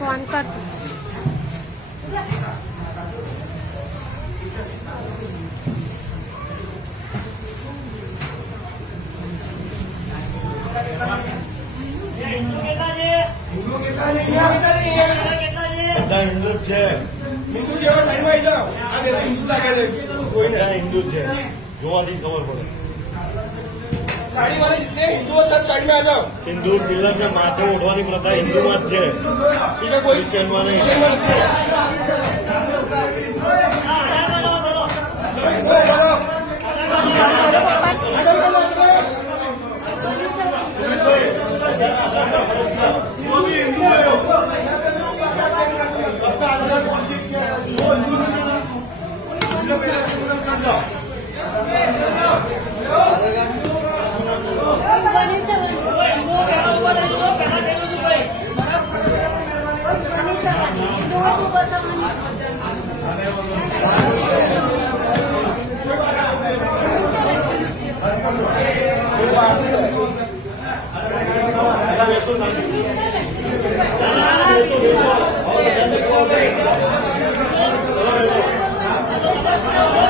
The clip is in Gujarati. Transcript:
फोन कर हिंदू છે હિન્દુ જેવા સાઈડમાં આવી જાઓ આ બે હિન્દુ લાગે છે કોઈને હિન્દુ છે જોવાથી ખબર પડે સાડી વાળી जितने हिंदू सब साइड में आ जाओ सिंदूर तिलक ने माथे ओढ़વાની प्रथा हिंदू માં જ છે બીજા કોઈ ક્રિશ્ચિયન માં નહીં Hello.